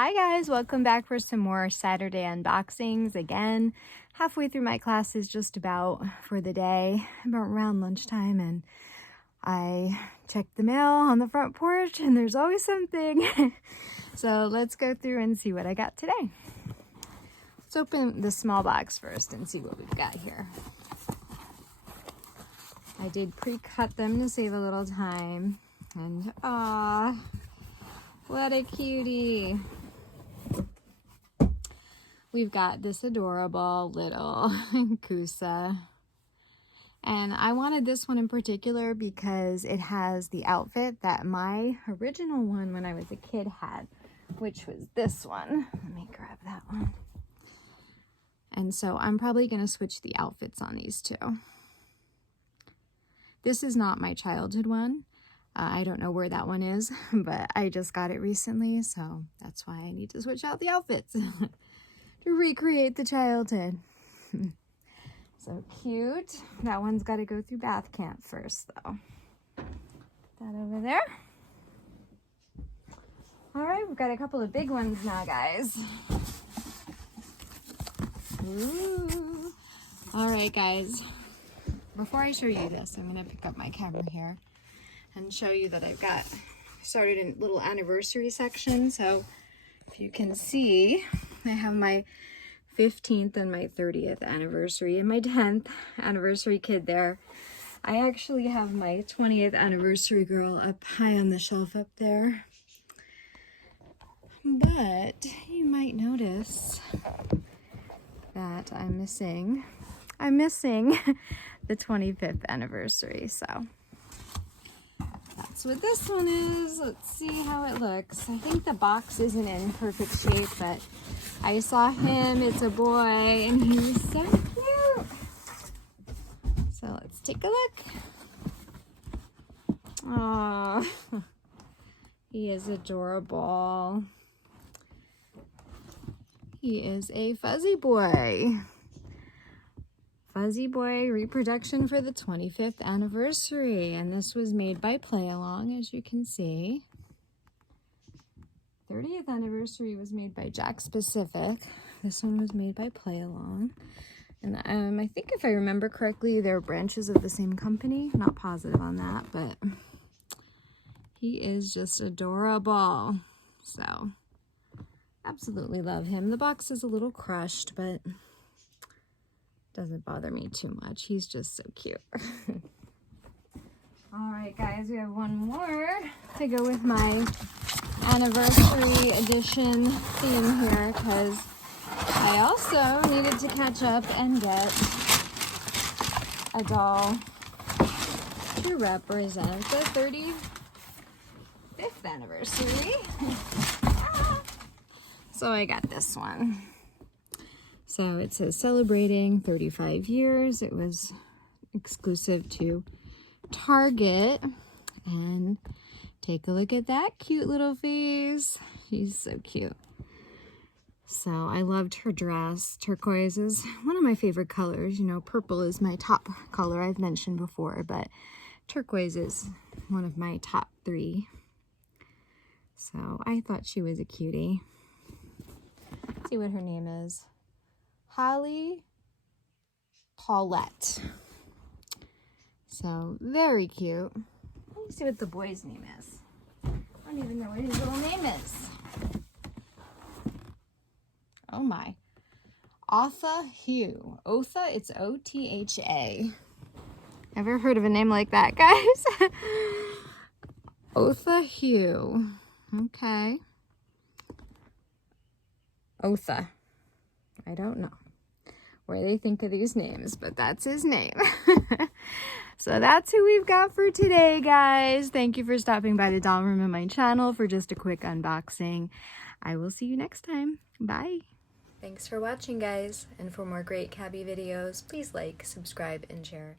Hi guys, welcome back for some more Saturday unboxings. Again, halfway through my classes just about for the day, about around lunchtime, and I checked the mail on the front porch and there's always something. So let's go through and see what I got today. Let's open the small box first and see what we've got here. I did pre-cut them to save a little time, and what a cutie. We've got this adorable little Koosa, and I wanted this one in particular because it has the outfit that my original one when I was a kid had, which was this one. Let me grab that one. And so I'm probably going to switch the outfits on these two. This is not my childhood one. I don't know where that one is, but I just got it recently, so that's why I need to switch out the outfits to recreate the childhood. So cute. That one's got to go through bath camp first, though. That over there. All right, we've got a couple of big ones now, guys. Ooh. All right, guys. Before I show you this, I'm going to pick up my camera here and show you that I've got started a little anniversary section. So if you can see, I have my 15th and my 30th anniversary and my 10th anniversary kid there. I actually have my 20th anniversary girl up high on the shelf up there. But you might notice that I'm missing the 25th anniversary. So that's what this one is. Let's see how it looks. I think the box isn't in perfect shape, but I saw him. It's a boy, and he was so cute. So let's take a look. Oh, he is adorable. He is a fuzzy boy. Fuzzy Boy reproduction for the 25th anniversary, and this was made by Play Along, as you can see. 30th anniversary was made by Jack Specific. This one was made by Play Along, and I think if I remember correctly, they're branches of the same company. Not positive on that, but he is just adorable. So absolutely love him. The box is a little crushed, but doesn't bother me too much. He's just so cute. All right, guys, we have one more to go with my anniversary edition theme here, because I also needed to catch up and get a doll to represent the 35th anniversary. So I got this one. So it says celebrating 35 years. It was exclusive to Target. And take a look at that cute little face. She's so cute. So I loved her dress. Turquoise is one of my favorite colors. You know, purple is my top color I've mentioned before, but turquoise is one of my top 3. So I thought she was a cutie. Let's see what her name is. Holly Paulette. So very cute. Let me see what the boy's name is. I don't even know what his little name is. Oh my. Otha Hugh. Otha, it's O-T-H-A. Ever heard of a name like that, guys? Otha Hugh. Okay. Otha. I don't know where they think of these names, but that's his name. So that's who we've got for today, guys. Thank you for stopping by the doll room on my channel for just a quick unboxing. I will see you next time. Bye. Thanks for watching, guys. And for more great Cabbie videos, please like, subscribe, and share.